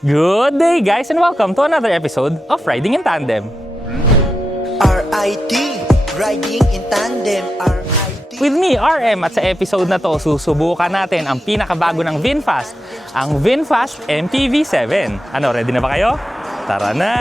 Good day guys and welcome to another episode of Riding in Tandem. RIT, Riding in Tandem, RIT. With me, RM, at sa episode na to, susubukan natin ang pinakabago ng VinFast, ang VinFast MPV7. Ano, ready na ba kayo? Tara na!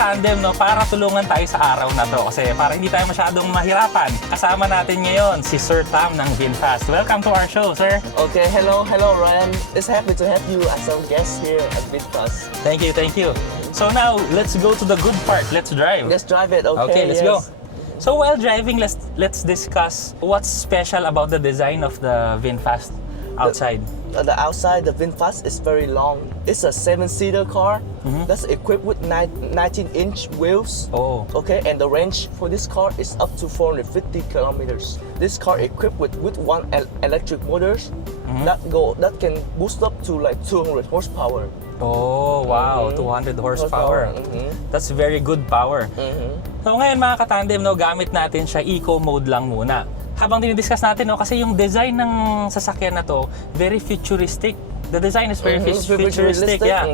Tandem, no, para tulungan tayo sa araw na to kasi para hindi tayo masyadong mahirapan. Kasama natin ngayon si Sir Tam ng VinFast. Welcome to our show, sir. Okay, hello Ryan. It's happy to have you as our guest here at VinFast. Thank you. So now, let's go to the good part. Let's drive. Let's drive it, okay? Okay, let's go. Yes. So while driving, let's discuss what's special about the design of the VinFast outside. The outside, the VinFast is very long. It's a 7-seater car that's equipped with 19-inch wheels. Oh. Okay, and the range for this car is up to 450 kilometers. This car equipped with one electric motors that can boost up to like 200 horsepower. Oh, wow. 200 horsepower. That's very good power. So ngayon mga katandem, no, gamit natin siya eco mode lang muna. Habang dinidiscuss natin, no, kasi yung design ng sasakyan na to, very futuristic. The design is very futuristic, yeah.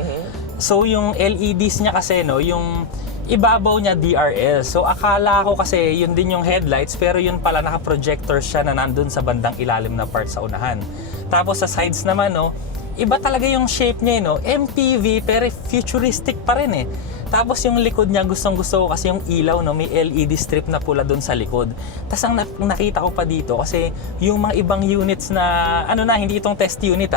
So yung LEDs niya kasi, no, yung ibabaw niya DRL. So akala ko kasi yun din yung headlights, pero yun pala naka-projector siya na nandun sa bandang ilalim na part sa unahan. Tapos sa sides naman, no, iba talaga yung shape niya, no, MPV pero futuristic pa rin eh. Tapos yung likod niya, gustong-gusto ko kasi yung ilaw, no, may LED strip na pula doon sa likod. Tapos ang nakita ko pa dito kasi yung mga ibang units na, hindi itong test unit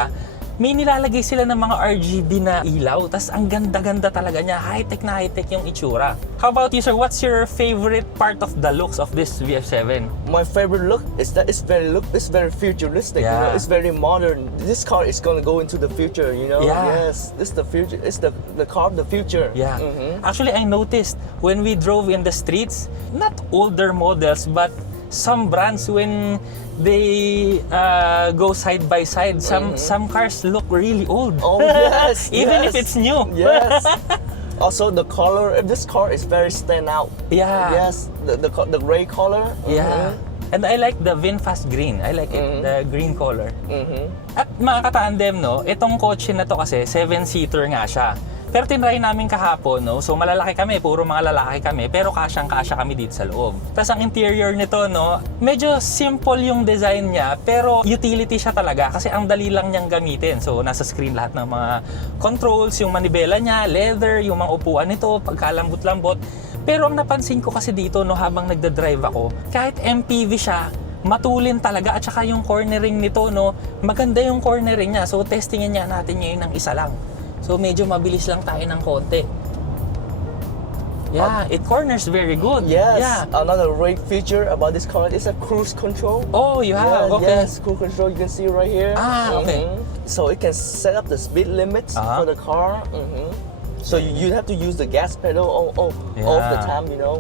may nilalagay sila ng mga RGB na ilaw. Tapos ang ganda-ganda talaga niya. High-tech yung itsura. How about you, sir? What's your favorite part of the looks of this VF7? My favorite look is that it's very futuristic. Yeah. You know, it's very modern. This car is gonna go into the future. You know. Yeah. Yes. This is the future. It's the car of the future. Yeah. Actually, I noticed when we drove in the streets, not older models, but some brands when they go side by side, some cars look really old. Oh yes. Even if yes. it's new. Yes. Also, the color of this car is very stand out. Yeah. Yes. The gray color. Yeah. And I like the VinFast green. I like it, the green color. At mga katandem, no, itong kotse na to kasi 7-seater nga siya. Pero tinry namin kahapon, no? So malalaki kami, puro mga lalaki kami, pero kasyang-kasya kami dito sa loob. Tapos ang interior nito, no, medyo simple yung design niya, pero utility siya talaga kasi ang dali lang niyang gamitin. So nasa screen lahat ng mga controls, yung manibela niya, leather, yung mga upuan nito, pagkalambot-lambot. Pero ang napansin ko kasi dito, no, habang nagda-drive ako, kahit MPV siya, matulin talaga at saka yung cornering nito, no, maganda yung cornering niya. So testingin niya natin ngayon ng isa lang. So medyo mabilis lang tayo ng konti. Yeah, it corners very good. Yes. Yeah. Another great feature about this car is a cruise control. Oh, you have? Okay. Yes, cruise control. You can see right here. Okay. So it can set up the speed limits for the car. So you have to use the gas pedal all the time, you know.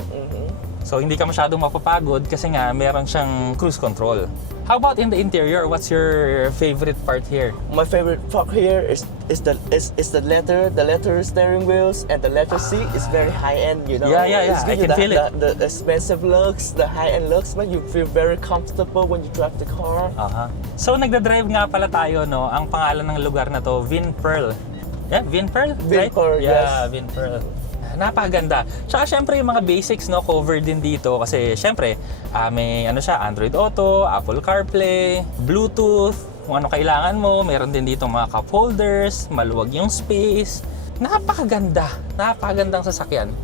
So hindi ka masyadong mapapagod kasi nga meron siyang cruise control. How about in the interior? What's your favorite part here? My favorite part here is the leather steering wheels and the leather seat is very high end, you know. Yeah. It's I give can you feel it. the expensive looks, the high end looks, but you feel very comfortable when you drive the car. So nagda-drive nga pala tayo, no. Ang pangalan ng lugar na to, VinPearl. Yeah, VinPearl, right? VinPearl, Yeah, yes. VinPearl. Napakaganda. Tsaka syempre yung mga basics, no, covered din dito kasi syempre may Android Auto, Apple CarPlay, Bluetooth, kung ano kailangan mo. Meron din dito mga cup holders, maluwag yung space. Napakagandang sasakyan.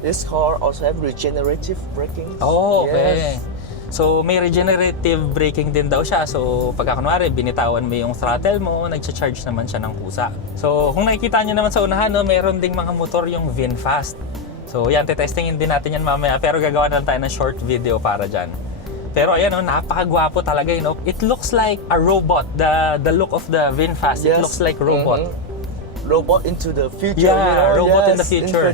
This car also have regenerative braking. Oh, okay. Yes. So may regenerative braking din daw siya. So pagka kunwari binitawan mo yung throttle mo, nagcha-charge naman siya ng kusa. So kung nakikita nyo naman sa unahan, no, meron ding mga motor yung VinFast. So yan, testingin din natin yan mamaya, pero gagawa na lang tayo ng short video para dyan. Pero ayan, napakagwapo talaga, you know. It looks like a robot. The look of the VinFast, Yes. it looks like robot. Robot into the future. Yeah, you know? robot in Yes, the future.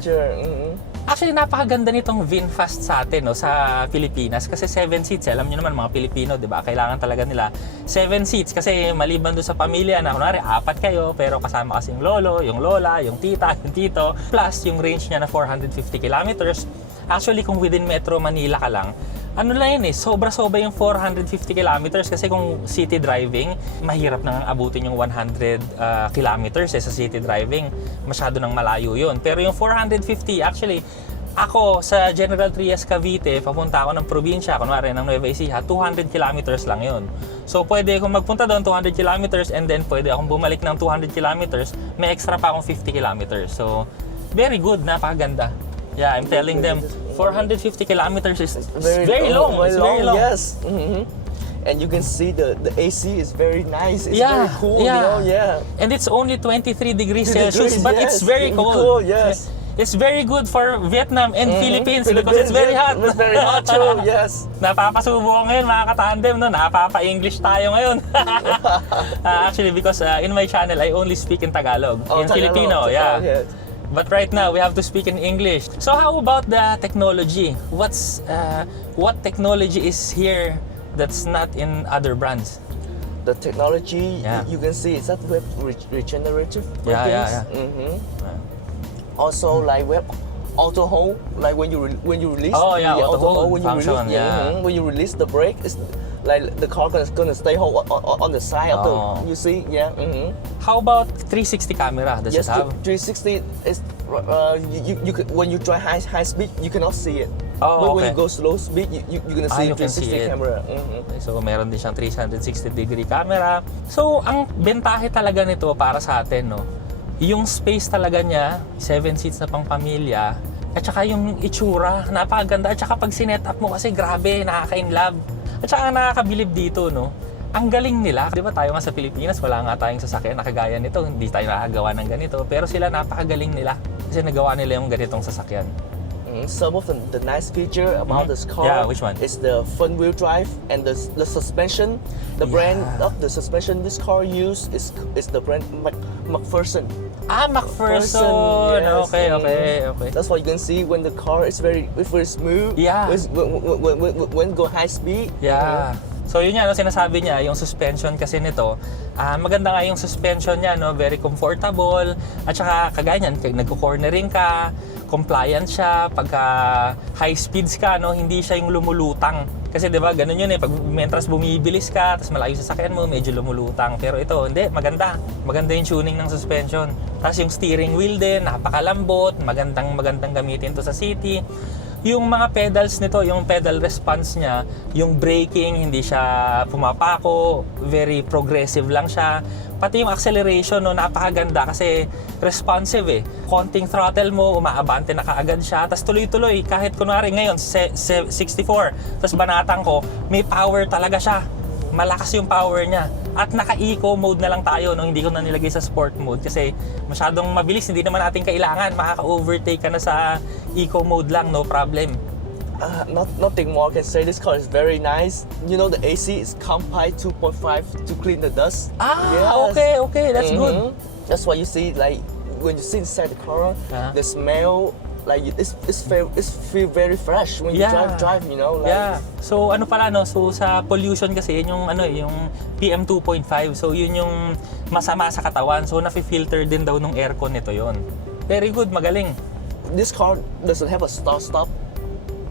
Actually, napakaganda nitong VinFast sa atin, no, sa Pilipinas. Kasi 7 seats, alam nyo naman mga Pilipino, di ba? Kailangan talaga nila 7 seats. Kasi maliban doon sa pamilya na, kunwari, 4 kayo, pero kasama kasi yung lolo, yung lola, yung tita, yung tito. Plus, yung range niya na 450 kilometers. Actually, kung within Metro Manila ka lang, ano lang yun eh, sobra-sobra yung 450 kilometers kasi kung city driving, mahirap nang abutin yung 100 kilometers sa city driving. Masyado nang malayo yun. Pero yung 450, actually, ako sa General Trias Cavite, papunta ako ng probinsya, kunwari ng Nueva Ecija, 200 kilometers lang yun. So pwede akong magpunta doon 200 kilometers and then pwede akong bumalik ng 200 kilometers, may extra pa akong 50 kilometers. So very good, napakaganda. Yeah, I'm telling them 450 kilometers is very long. It's very long. Yes. And you can see the AC is very nice. It's very cool, you know, And it's only 23 degrees 23 Celsius, but it's very cold. Yes. It's very good for Vietnam and Philippines because it's very hot. It's very hot too, yes. Napapasubo ko ngayon mga katandem, no? Napapa-English tayo ngayon. Actually, because in my channel, I only speak in Tagalog. In Filipino, yeah. But right now, we have to speak in English. So how about the technology? What technology is here that's not in other brands? The technology, Yeah. you can see, is that web regenerative Yeah. Also, like web auto hold, like when you release. Oh, yeah, the auto hold when you function, release, yeah. When you release the brake, it's like the car gonna stay hold on the side of the. You see, yeah. How about 360 camera? Does Yes, it have? 360 is you could, when you drive high speed, you cannot see it. Oh, But when okay. you go slow speed, you're gonna see You can 360 see it. camera. So, meron din siyang 360-degree camera. So, ang bentahe talaga nito para sa atin, no? Yung space talaga niya, 7 seats na pang pamilya, at saka yung itsura, napakaganda. At saka pag sinet up mo kasi grabe, nakaka-inlove. At saka nakakabilib dito, no? Ang galing nila. Di ba tayo nga sa Pilipinas, wala nga tayong sasakyan na kagaya nito. Hindi tayo nakagawa ng ganito. Pero sila napakagaling nila kasi nagawa nila yung ganitong sasakyan. Some of the nice feature about this car Yeah, which one? is the front wheel drive and the suspension. The brand of the suspension this car use is the brand McPherson. McPherson! Yes. Okay. That's why you can see when the car is very smooth. Yeah. When go high speed. Yeah. So yun yan, no, sinasabi niya, yung suspension kasi nito, maganda nga yung suspension niya, no, very comfortable, at saka kagaya niyan, nagko-cornering ka, compliant siya, pagka high speeds ka, no, hindi siya yung lumulutang. Kasi 'di ba, ganun yun eh, pag mentras bumibilis ka, tapos malayo sa sakyan mo, medyo lumulutang. Pero ito, hindi, maganda. Maganda yung tuning ng suspension. Tapos yung steering wheel din, napakalambot, magandang gamitin to sa city. Yung mga pedals nito, yung pedal response niya, yung braking, hindi siya pumapako, very progressive lang siya. Pati yung acceleration, no, napakaganda kasi responsive eh. Konting throttle mo, umaabante na kaagad siya. Tapos tuloy-tuloy, kahit kunwari ngayon, 64, tapos banatang ko, may power talaga siya. Malakas yung power niya. At naka-eco mode na lang tayo, no? Hindi ko na nilagay sa sport mode kasi masyadong mabilis, hindi naman natin kailangan. Makaka-overtake ka na sa eco mode lang, no problem. Nothing more I can say. This car is very nice. You know the AC is Compi 2.5 to clean the dust. Okay, that's good. That's why you see, like when you sit inside the car, the smell, like it's feel very fresh when you drive, you know. Like, So ano pala, no? So sa pollution kasi yun yung yung PM 2.5. So yun yung masama sa katawan. So nafi-filter din daw nung aircon nito yon. Very good, magaling. This car doesn't have a start-stop.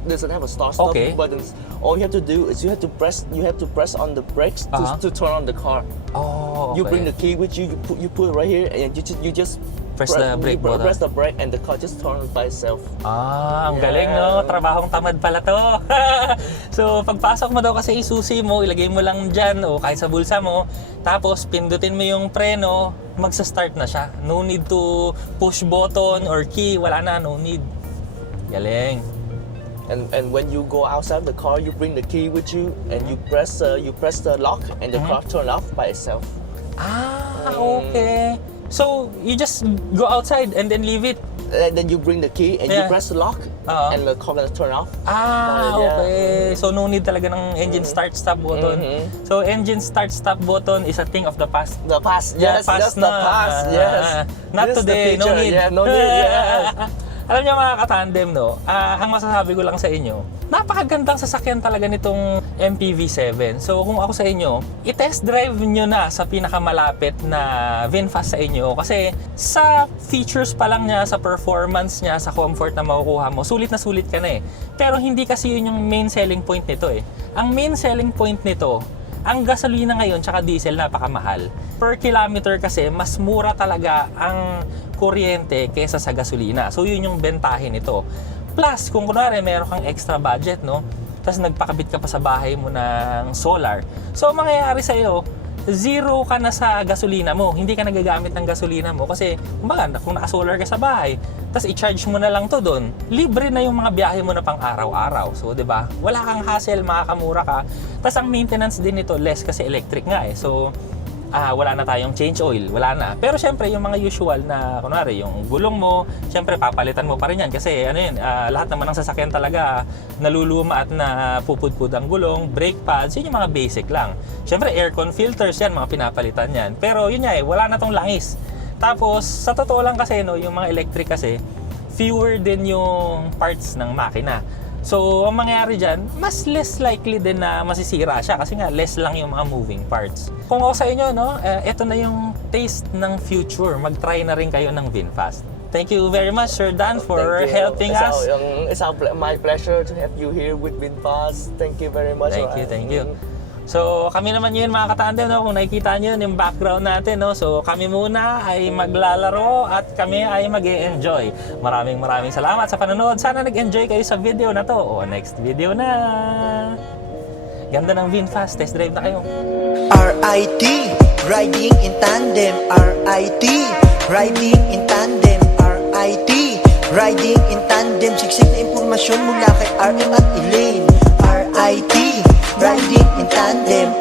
Okay. Buttons. All you have to do is you have to press on the brakes to turn on the car. Oh, okay. You bring the key with you. You put it right here, and you just Press the brake button. Press the brake, and the car just turns by itself. Ang galing, no? Trabahong tamad pala to. So, pagpasok mo daw kasi isusi mo, ilagay mo lang dyan o kahit sa bulsa mo, tapos pindutin mo yung preno, magsa-start na siya. No need to push button or key, wala na, no need. Galing. And when you go outside the car, you bring the key with you, and you press the lock, and the car turn off by itself. Okay. So, you just go outside and then leave it? And then you bring the key and you press the lock, and the car will turn off. Okay. So, no need talaga ng engine start-stop button. So, engine start-stop button is a thing of the past. The past, yes, that's the past, yes. Not This is the today, no future. need. Yeah, no need, yes. Alam niyo mga katandem, no? Ang masasabi ko lang sa inyo, napakagandang sasakyan talaga nitong MPV7. So kung ako sa inyo, i-test drive nyo na sa pinakamalapit na VinFast sa inyo. Kasi sa features pa lang niya, sa performance niya, sa comfort na makukuha mo, sulit na sulit ka na eh. Pero hindi kasi yun yung main selling point nito eh. Ang main selling point nito, ang gasolina ngayon tsaka diesel napakamahal. Per kilometer kasi, mas mura talaga ang kuryente kaysa sa gasolina. So yun yung bentahin nito. Plus, kung kunwari meron kang extra budget, no? Tapos nagpakabit ka pa sa bahay mo ng solar. So mangyayari sa'yo, zero ka na sa gasolina mo. Hindi ka nagagamit ng gasolina mo kasi kumbaga, kung naka-solar ka sa bahay, tapos i-charge mo na lang to doon, libre na yung mga biyahe mo na pang araw-araw. So, 'di ba? Wala kang hassle, makakamura ka. Tapos ang maintenance din nito less kasi electric nga eh. So, wala na tayong change oil, wala na. Pero syempre, yung mga usual na, kunwari, yung gulong mo, syempre, papalitan mo pa rin yan. Kasi, ano yun, lahat naman ng sasakyan talaga naluluma at napupudpud ang gulong, brake pads, yun yung mga basic lang. Syempre, aircon filters yan, mga pinapalitan yan. Pero, yun nga eh, wala na tong langis. Tapos, sa totoo lang kasi, no, yung mga electric kasi, fewer din yung parts ng makina. So, ang mangyayari dyan, mas less likely din na masisira siya kasi nga less lang yung mga moving parts. Kung ako sa inyo, no, ito na yung taste ng future. Mag-try na rin kayo ng VinFast. Thank you very much, Sir Dan, for helping us. It's my pleasure to have you here with VinFast. Thank you very much. Thank you. So, kami naman yun mga katandem, no? Kung nakikita nyo yung background natin, no? So, kami muna ay maglalaro at kami ay mag-e-enjoy. Maraming salamat sa panonood. Sana nag-enjoy kayo sa video na to. O, next video na! Ganda ng VinFast. Test drive na kayo. RIT, riding in tandem. RIT, riding in tandem. RIT, riding in tandem. Siksik na impormasyon mula kay RM at Elaine. RIT, riding in tandem.